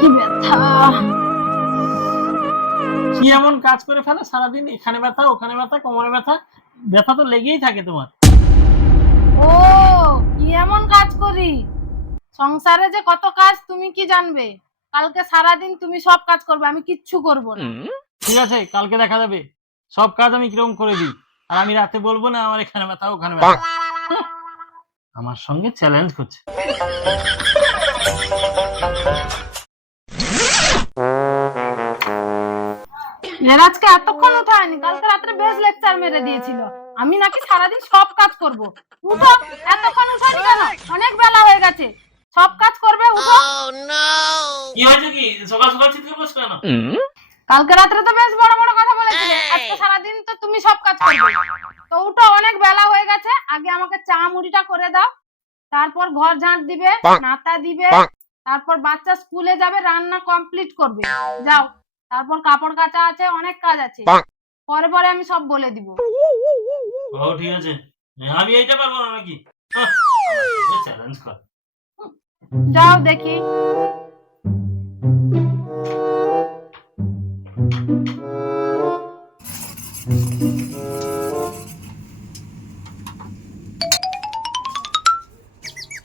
কি ব্যথা! কি এমন কাজ করে ফেলো সারাদিন? এখানে ব্যথা, ওখানে ব্যথা, কোমরে ব্যথা, ব্যথা তো লেগেই থাকে তোমার। ও, কি এমন কাজ করি? সংসারে যে কত কাজ তুমি কি জানবে? কালকে সারাদিন তুমি সব কাজ করবে, আমি কিচ্ছু করব না। ঠিক আছে, কালকে দেখা যাবে সব কাজ আমি কিরকম করে দিই। আর আমি রাতে বলবো না আমার এখানে ব্যথা, ওখানে ব্যথা। আমার সঙ্গে চ্যালেঞ্জ করছে। এর আজকে এতক্ষণ উঠায়নি, কালকে রাত্রে বেশ লেকচার মেরে দিয়েছিল আমি নাকি সারাদিন সব কাজ করব। উঠো, এতক্ষণ উঠায়নি কেন? অনেক বেলা হয়ে গেছে, সব কাজ করবে, উঠো। কি হয়েছে? কি সকাল সকাল চিৎকার করছো কেন? কালকে রাত্রে তো বেশ বড় বড় কথা বলেছিলে, আজকে সারাদিন তো তুমি সব কাজ করবে। তো উঠো, অনেক বেলা হয়ে গেছে, আগে আমাকে চা মুড়িটা করে দাও, তারপর ঘর ঝাঁট দিবে, নাতা দিবে, তারপর বাচ্চা স্কুলে যাবে, রান্না কমপ্লিট করবে, যাও। তারপর কাপড় কাচা আছে, অনেক কাজ আছে, পরে পরে আমি সব বলে দিব। ও ঠিক আছে, আমি এইটা পারবো না নাকি? চ্যালেঞ্জ কর। যাও দেখি।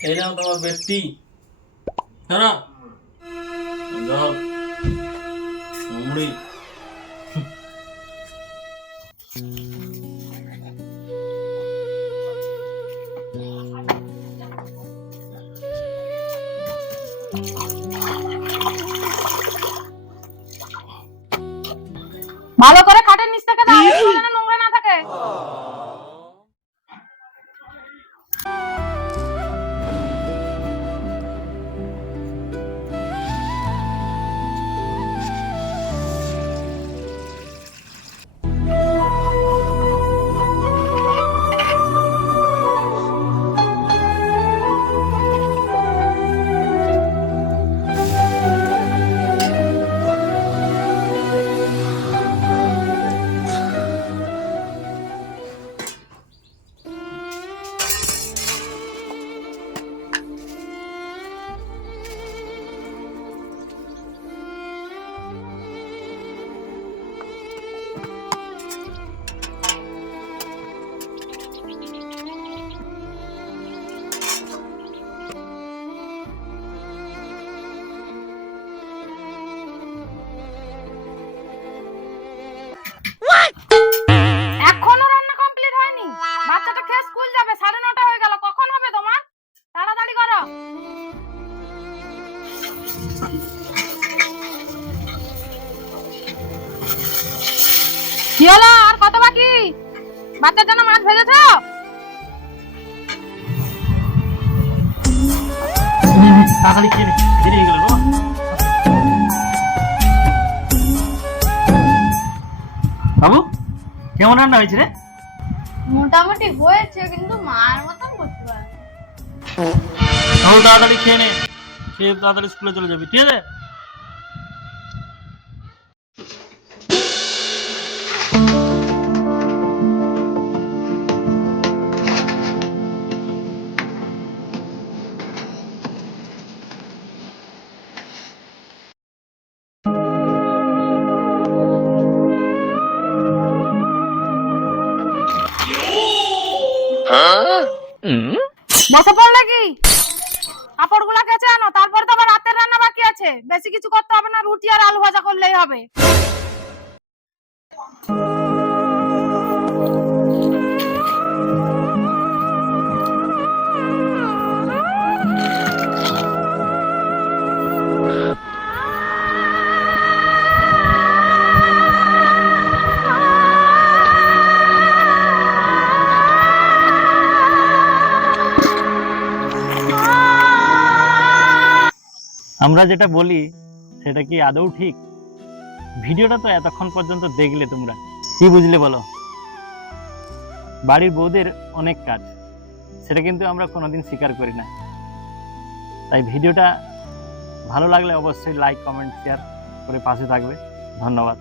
এই নাও তোমার বেডটি। হ্যাঁ, যাও মুড়ি। ভালো করে খাটের নিচ থেকে দাও, যেন নোংরা না থাকে। এখনো রান্না কমপ্লিট হয়নি? বাচ্চাটা খেয়ে স্কুল যাবে, 9:30 হয়ে গেল, কখন হবে তোমার? তাড়াতাড়ি করো। কি হলো, আর কত বাকি? বাচ্চার জন্য মাছ ভেজেছো? তাড়াতাড়ি খেয়ে নে, দেরি হয়ে গেল। বাবু, কেমন রান্না হয়েছে রে? মোটামুটি হয়েছে, কিন্তু মার মতন করতে পারবে। তাড়াতাড়ি খেয়ে নে, খেয়ে তাড়াতাড়ি স্কুলে চলে যাবি, ঠিক আছে? বসে পড় নাকি? কাপড়গুলো কেচে আনো, তারপরে তো আবার রাতের রান্না বাকি আছে, বেশি কিছু করতে হবে না, রুটি আর আলু ভাজা করলেই হবে। আমরা যেটা বলি সেটা কি আদৌ ঠিক? ভিডিওটা তো এতক্ষণ পর্যন্ত দেখলে, তোমরা কি বুঝলে বলো? বাড়ির বউদের অনেক কাজ, সেটা কিন্তু আমরা কোনোদিন স্বীকার করি না। তাই ভিডিওটা ভালো লাগলে অবশ্যই লাইক, কমেন্ট, শেয়ার করে পাশে থাকবে। ধন্যবাদ।